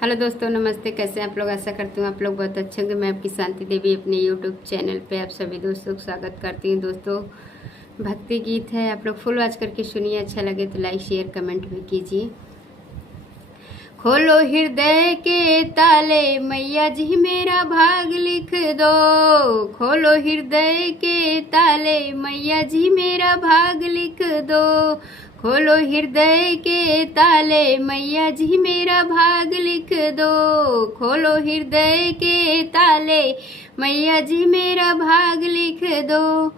Hello दोस्तों, नमस्ते। कैसे हैं आप लोग? आशा करती हूँ आप लोग बहुत अच्छे होंगे। मैं आपकी शांति देवी अपने यूट्यूब चैनल पे आप सभी दोस्तों को स्वागत करती हूँ। दोस्तों, भक्ति गीत है, आप लोग फुल वॉच करके सुनिए। अच्छा लगे तो लाइक शेयर कमेंट भी कीजिए। खोलो हृदय के ताले, मैया जी मेरा भाग लिख दो। खोलो हृदय के ताले, मैया जी मेरा भाग लिख दो। खोलो हृदय के ताले, मैया जी मेरा भाग लिख दो। खोलो हृदय के ताले, मैया जी मेरा भाग लिख दो।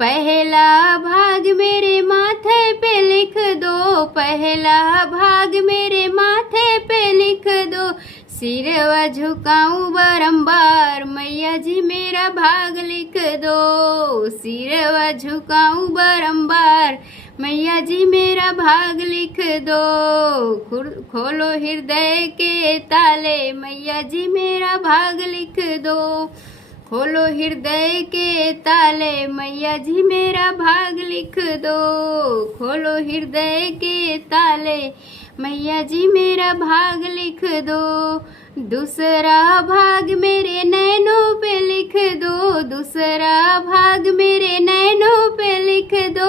पहला भाग मेरे माथे पे लिख दो। पहला भाग मेरे माथे पे लिख दो। सिरवा झुकाऊं बारंबार, मैया जी मेरा भाग लिख दो। सिरवा झुकाऊं बारंबार, मैया जी मेरा भाग लिख दो। खोलो हृदय के ताले, मैया जी मेरा भाग लिख दो। खोलो हृदय के ताले, मैया जी मेरा भाग लिख दो। खोलो हृदय के ताले, मैया जी मेरा भाग लिख दो। दूसरा भाग मेरे नैनों पे लिख दो। दूसरा भाग मेरे नैनों पे लिख दो।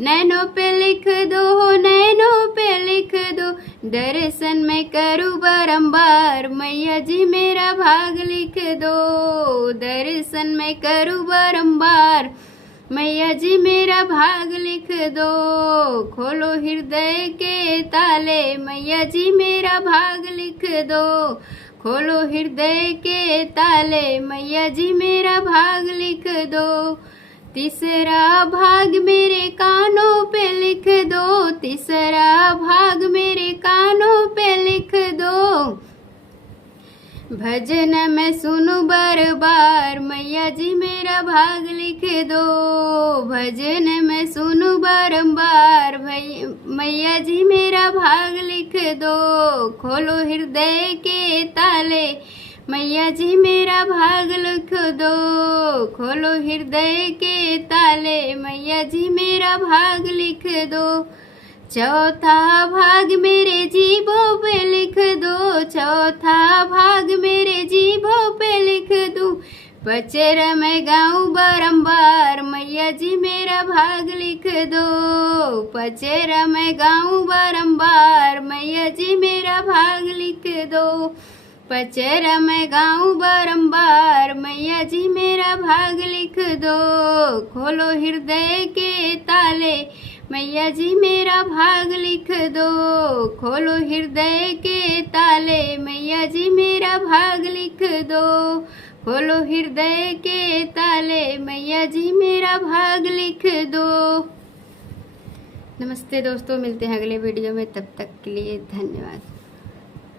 नैनों पे लिख दो, नैनों पे लिख दो। दर्शन में करूँ बारंबार, मैया जी मेरा भाग लिख दो। दर्शन में करूँ बारंबार, मैया जी मेरा भाग लिख दो। खोलो हृदय के ताले, मैया जी मेरा भाग लिख दो। खोलो हृदय के ताले, मैया जी मेरा भाग लिख दो। तीसरा भाग मेरे कानों पे लिख दो। तीसरा भाग मेरे कानों पे लिख दो। भजन में सुनूं बार बार, मैया जी मेरा भाग लिख दो। भजन में सुनूं बारंबार, मैया जी मेरा भाग लिख दो। खोलो हृदय के ताले, मैया जी मेरा भाग लिख दो। खोलो हृदय के ताले, मैया जी मेरा भाग लिख दो। चौथा भाग मेरे जीभों पे लिख दो। चौथा भाग मेरे जीभों पे लिख दूं। पचर में गाऊं बारंबार, मैया जी मेरा भाग लिख दो। पचर में गाऊं बारंबार, मैया जी मेरा भाग लिख दो। पचर में गाऊं बारंबार, मैया जी मेरा भाग लिख दो। खोलो हृदय के ताले, मैया जी मेरा भाग लिख दो। खोलो हृदय के ताले, मैया जी मेरा भाग लिख दो। खोलो हृदय के ताले, मैया जी मेरा भाग लिख दो। नमस्ते दोस्तों, मिलते हैं अगले वीडियो में। तब तक के लिए धन्यवाद।